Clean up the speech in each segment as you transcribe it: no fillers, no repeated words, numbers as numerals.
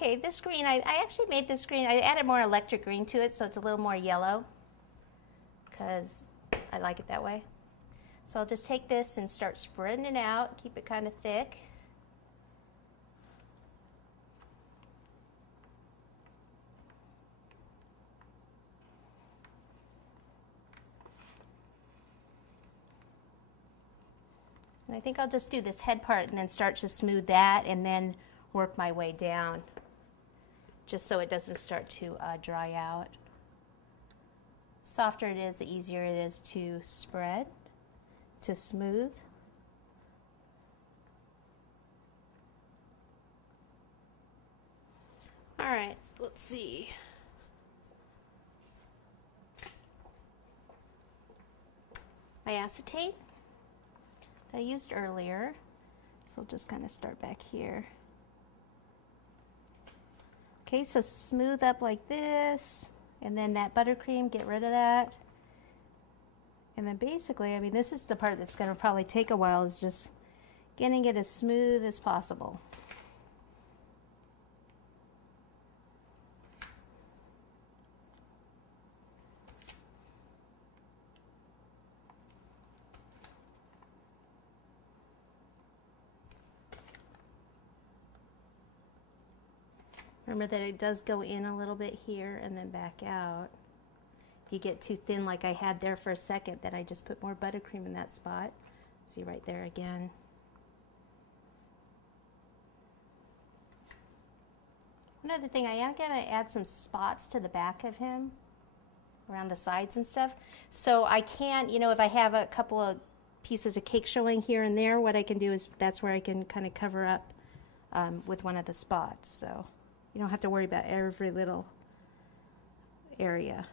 Okay, this green, I actually made this green, I added more electric green to it so it's a little more yellow because I like it that way. So I'll just take this and start spreading it out, keep it kind of thick. And I think I'll just do this head part and then start to smooth that and then work my way down, just so it doesn't start to dry out. Softer it is, the easier it is to spread, to smooth. All right, so let's see. My acetate that I used earlier, so I'll just kind of start back here. Okay, so smooth up like this, and then that buttercream, get rid of that. And then basically, I mean, this is the part that's going to probably take a while, is just getting it as smooth as possible. Remember that it does go in a little bit here and then back out. If you get too thin like I had there for a second, then I just put more buttercream in that spot. See right there again. Another thing, I am going to add some spots to the back of him, around the sides and stuff. So I can, you know, if I have a couple of pieces of cake showing here and there, what I can do is that's where I can kind of cover up with one of the spots. So you don't have to worry about every little area.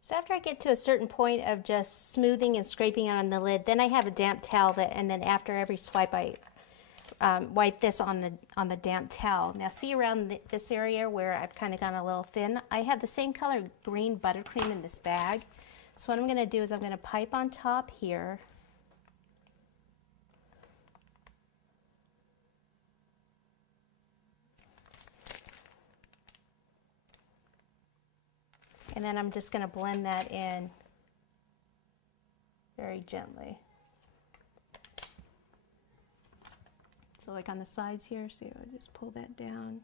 So after I get to a certain point of just smoothing and scraping on the lid, then I have a damp towel that, and then after every swipe I wipe this on the damp towel. Now see around this area where I've kind of gone a little thin, I have the same color green buttercream in this bag. So what I'm going to do is I'm going to pipe on top here. And then I'm just going to blend that in very gently. So like on the sides here, see, I just pull that down.